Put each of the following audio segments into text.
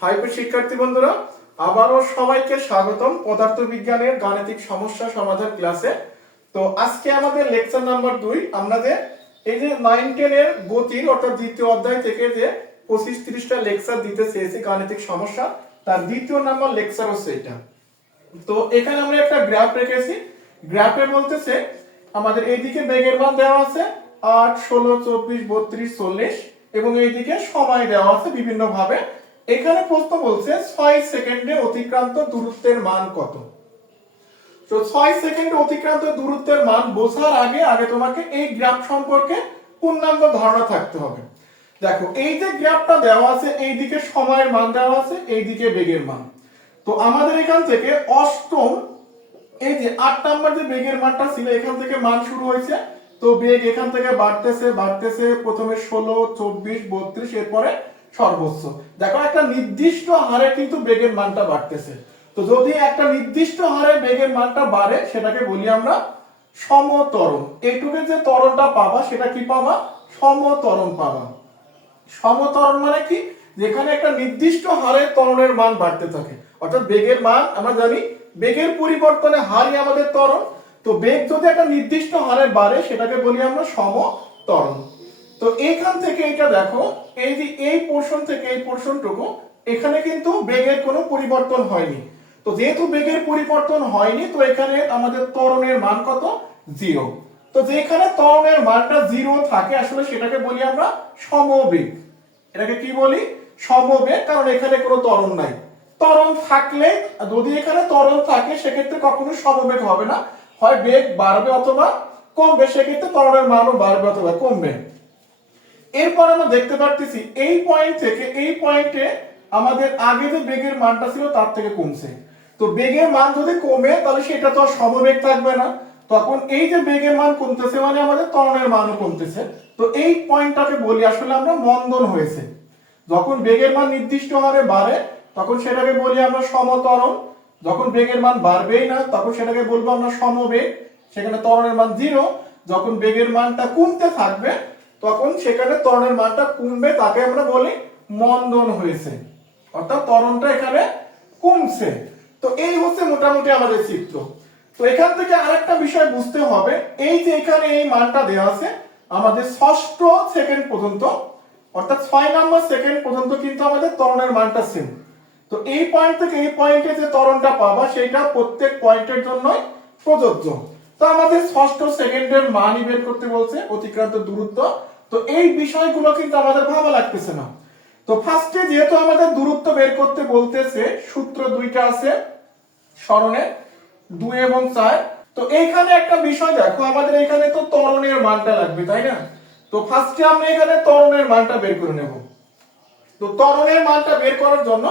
হাইপে শিক্ষার্থী বন্ধুরা, আবারও সবাইকে স্বাগতম পদার্থবিজ্ঞানের গাণিতিক সমস্যা সমাধান ক্লাসে। তো আজকে আমাদের লেকচার নাম্বার দুই, আমাদের এই যে নাইন টেনের গতির অর্থাৎ দ্বিতীয় অধ্যায় থেকে যে পঁচিশ, তিরিশটা লেকচার দিতে চেয়েছি গাণিতিক সমস্যা, তার দ্বিতীয় নাম্বার লেকচার হচ্ছে এটা। তো এখানে আমরা একটা গ্রাফ রেখেছি। গ্রাফে বলতেছে, আমাদের এইদিকে বেগের মান দেওয়া আছে আট, ষোলো, চব্বিশ, বত্রিশ, চল্লিশ, এবং এইদিকে সময় দেওয়া আছে বিভিন্ন ভাবে এখানে প্রশ্ন বলছে, ছয় সেকেন্ডে অতিক্রান্ত দূরত্বের মান কত? তো ছয় সেকেন্ডে অতিক্রান্ত দূরত্বের মান বোঝার আগে আগে তোমাকে এই গ্রাফ সম্পর্কে পূর্ণাঙ্গ ধারণা থাকতে হবে। দেখো, এই যে গ্রাফটা দেওয়া আছে, এইদিকে সময়ের মান দেওয়া আছে, এইদিকে বেগের মান। তো আমাদের এখান থেকে অষ্টম, এই যে আট নাম্বার যে বেগের মানটা ছিল, এখান থেকে মান শুরু হয়েছে। তো বেগ এখান থেকে বাড়তেছে বাড়তেছে, প্রথমে ষোলো, চব্বিশ, বত্রিশ, এরপরে সর্বোচ্চ। দেখো, একটা নির্দিষ্ট হারে কিন্তু বেগের মানটা বাড়তেছে। তো যদি একটা নির্দিষ্ট হারে বেগের মানটা বাড়ে, সেটাকে বলি আমরা সমতরণ। এইটুকু যে ত্বরণটা পাবা, সেটা কি পাবা? সমতরণ পাবা। সমতরণ মানে কি? যেখানে একটা নির্দিষ্ট হারে তরণের মান বাড়তে থাকে। অর্থাৎ বেগের মান, আমরা জানি বেগের পরিবর্তনে হারই আমাদের তরণ। তো বেগ যদি একটা নির্দিষ্ট হারে বাড়ে, সেটাকে বলি আমরা সমতরণ। তো এখান থেকে এটা দেখো, এই যে এই পোর্শন থেকে এই পোর্শনটুকু এখানে কিন্তু বেগের কোনো পরিবর্তন হয়নি। তো যেহেতু বেগের পরিবর্তন হয়নি, তো এখানে আমাদের ত্বরণের মান কত? জিরো তো যেখানে ত্বরণের মানটা জিরো থাকে, আসলে সেটাকে বলি আমরা সমবেগ। এটাকে কি বলি? সমবেগ, কারণ এখানে কোনো ত্বরণ নাই। ত্বরণ থাকলে, যদি এখানে ত্বরণ থাকে, সেক্ষেত্রে কখনো সমবেগ হবে না। হয় বেগ বাড়বে অথবা কমবে, সেক্ষেত্রে ত্বরণের মানও বাড়বে অথবা কমবে। এরপর আমরা দেখতে পারতেছি এই পয়েন্ট থেকে এই পয়েন্টে আমাদের আগে যে বেগের মানটা ছিল তার থেকে কমছে। তো বেগের মান যদি কমে, তাহলে সেটা তো আর সমবেগ থাকবে না। তখন এই যে বেগের মান কমতেছে মানে আমাদের ত্বরণের মানও কমতেছে। তো এই পয়েন্টটাকে বলি, আসলে আমরা মন্দন হয়েছে। যখন বেগের মান নির্দিষ্ট হারে বাড়ে, তখন সেটাকে বলি আমরা সমতরণ। যখন বেগের মান বাড়বেই না, তখন সেটাকে বলব আমরা সমবেগ। সেখানে ত্বরণের মান জিরো যখন বেগের মানটা কমতে থাকবে তখন সেখানে ত্বরণের মানটা কমবে, তাকে আমরা বলি মন্দন হয়েছে। অর্থাৎ ত্বরণটা এখানে কমছে। তো এই হচ্ছে মোটামুটি আমাদের চিত্র। তো এখান থেকে আরেকটা বিষয় বুঝতে হবে, এই যে এখানে এই মানটা দেওয়া আছে, আমাদের ষষ্ঠ সেকেন্ড পর্যন্ত, অর্থাৎ ছয় নাম্বার সেকেন্ড পর্যন্ত কিন্তু আমাদের ত্বরণের মানটা সেম তো এই পয়েন্ট থেকে এই পয়েন্টে যে ত্বরণটা পাবা, সেটা প্রত্যেক পয়েন্টের জন্যই প্রযোজ্য। তো আমাদের ষষ্ঠ সেকেন্ডের মানই বের করতে বলছে, অতিক্রান্ত দূরত্ব। তো এই বিষয়গুলো কিন্তু আমাদের ভালো লাগতেছে না। তো ফার্স্টে যেহেতু আমাদের দূরত্ব বের করতে বলতেছে, সূত্র দুইটা আছে, স্মরণে, দুই এবং চার। তো এইখানে একটা বিষয় দেখো, আমাদের এখানে তো ত্বরণের মানটা লাগবে, তাই না? তো ফার্স্টে আমরা এখানে ত্বরণের মানটা বের করে নেব। তো ত্বরণের মানটা বের করার জন্য,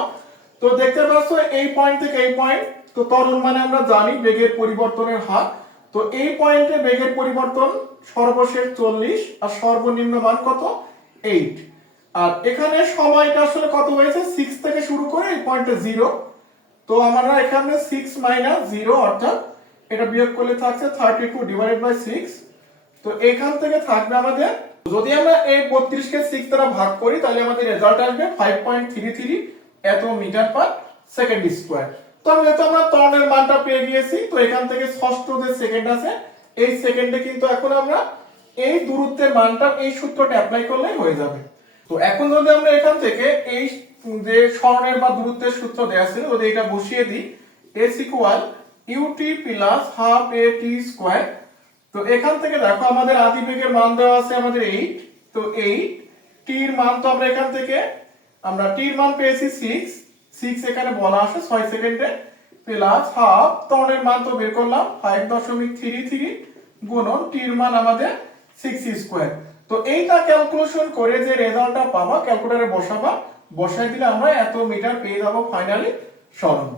তো দেখতে পাচ্ছ এই পয়েন্ট থেকে এই পয়েন্ট তো ত্বরণ মানে আমরা জানি, বেগের পরিবর্তনের হার। তো এই পয়েন্টে বেগের পরিবর্তন সর্বশেষ চল্লিশ আর সর্বনিম্ন মান কত? এইট আর এখানে সময়টা আসলে কত হয়েছে? সিক্স থেকে শুরু করে এই পয়েন্টে জিরো তো আমরা এখানে সিক্স মাইনাস জিরো অর্থাৎ এটা বিয়োগ করলে থাকছে thirty two divide by six তো এখান থেকে থাকবে আমাদের, যদি আমরা এই বত্রিশকে সিক্স দ্বারা ভাগ করি, তাহলে আমাদের রেজাল্ট আসবে ফাইভ পয়েন্ট থ্রি থ্রি এত মিটার পার সেকেন্ড স্কোয়ার তো আমরা যেহেতু আমরা ত্বরণের মানটা পেয়ে গিয়েছি, তো এখান থেকে ষষ্ঠ যে সেকেন্ড আছে, এই সেকেন্ডে কিন্তু এখন আমরা এই দূরত্বের মানটা এই সূত্রটা অ্যাপ্লাই করলেই হয়ে যাবে। তো এখন যদি আমরা এখান থেকে এই যে স্মরণের বা দূরত্বের সূত্র দেওয়া ছিল, যদি এটা বসিয়ে দিই S equal UT plus half A T square তো এখান থেকে দেখো আমাদের আদি বেগের মান দেওয়া আছে আমাদের এইট তো এইট টির মান তো আমরা এখান থেকে, আমরা টির মান পেয়েছি সিক্স সিক্স এখানে বলা আছে ছয় সেকেন্ডে প্লাস হাফ টনের মান তো বের করলাম ফাইভ দশমিক থ্রি থ্রি গুণন টির মান আমাদের সিক্স স্কোয়ার তো এইটা ক্যালকুলেশন করে যে রেজাল্টটা পাবা ক্যালকুলেটারে বসাবা বসাই দিলে আমরা এত মিটার পেয়ে যাব ফাইনালি সরণ